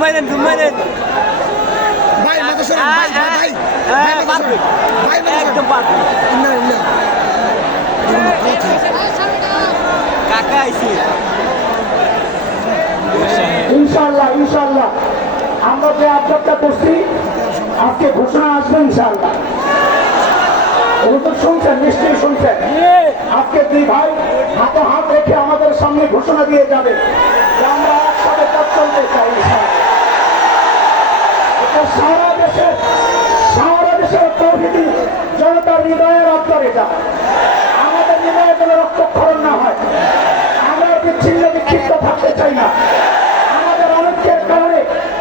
মারেন জুম মারেন ভাই মাথা সরান ভাই ভাই ভাই ভাই একদম পারফেক্ট কাকা আইছি। আমরা যে আবদারটা করছি আজকে ঘোষণা আসবে ইনশাল্লাহ হুজুর শুনছেন নিশ্চয়ই শুনছেন। আজকে দুই ভাই হাতে হাত রেখে আমাদের সামনে ঘোষণা দিয়ে যাবে যে আমরা একসাথে কাজ চলতে চাই ইনশাআল্লাহ। সারা দেশের সারা দেশের প্রকৃতি জনতার হৃদয়ের আবদার এটা আমাদের হৃদয়ে কোনো রক্তক্ষরণ না হয়। আমরা বিচ্ছিন্ন বিক্ষিপ্ত থাকতে চাই না। আমাদের অনেকের কারণে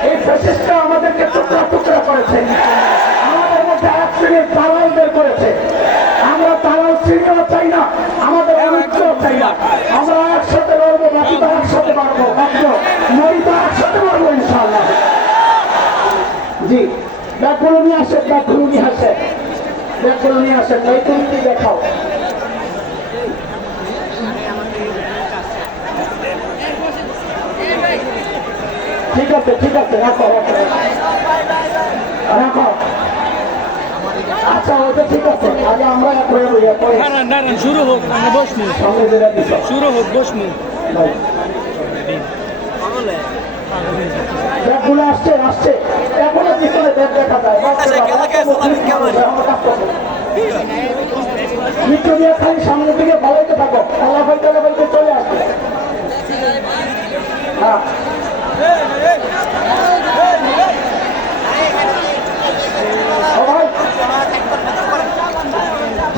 এই ফ্যাসিস্টরা আমাদেরকে টুকরা টুকরা আমাদের এক শ্রেণির করেছে। আমরা দালাল শ্রেণীও চাই না, আমাদের অনেককেও চাই না। আমরা একসাথে লড়বো বাকি তো একসাথে মারবো মাত্র মরি তো একসাথে মারবো ইনশাআল্লাহ। জি। ব্যাগগুলো নিয়ে আসে ব্যাগগুলো নিয়ে আসে ব্যাগগুলো নিয়ে আসে তাই তুমি দেখাও? ঠিক আছে ঠিক আছে রাখো রাখো। আচ্ছা ওটা ঠিক আছে আগে আমরা দাঁড়ান দাঁড়ান শুরু হোক আমরা বসবো শুরু হোক বসবো আসছে আসছে। দিয়ে খালি সামনের দিকে ভালোইতে থাকো আল্লাহ ভাই চলে আসবে। হ্যাঁ।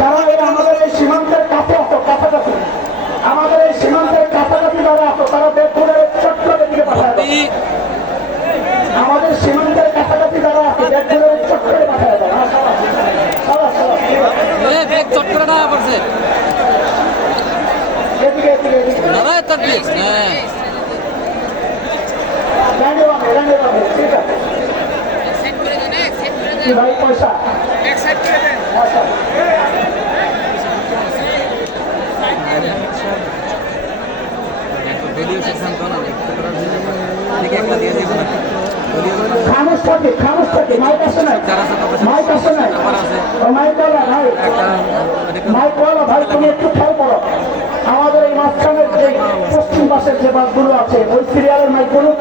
এই আমাদের এই সীমান্তের কাছে কাছাকাছি, আমাদের এই সীমান্তের যারা আসো তারা বেদপুরের চট্টগ্রামের দিকে পাঠায় আমাদের সীমান্তের কাছাকাছি যারা আছে কি ভাই পয়সা পয়সা। দলীয় সিদ্ধান্ত না দেখে একটা দিয়ে দিব না দলীয় খামোশ থাকে খামোশ থাকে মাইক আসে নাই মাইক আসে নাই ও মাইক ওয়ালা ভাই মাইক ওয়ালা ভাই তুমি একটু খেয়াল করো আমাদের এই মাঝখানের যে পশ্চিম পাশের যে বাসগুলো আছে, ওই সিরিয়ালের মাইকগুলো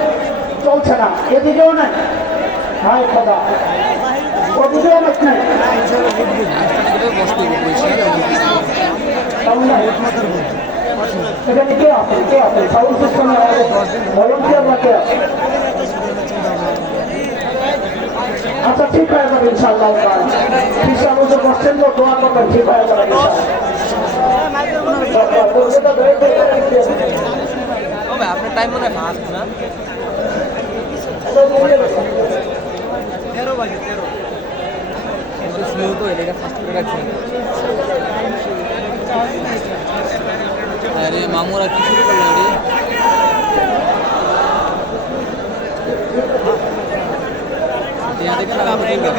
চলছে না। এদিকেও নাই। হাই খোদা। আচ্ছা ঠিক হয়ে যাবে যে বসছেন তো, দোয়া করবেন, ঠিক হয়ে যাবে। টাইম মনে ফাস্ট না? স্লো তো এটা ফাস্ট করে রাখছেন আরে মামুরা, কি শুরু করলেন রে? দেখতে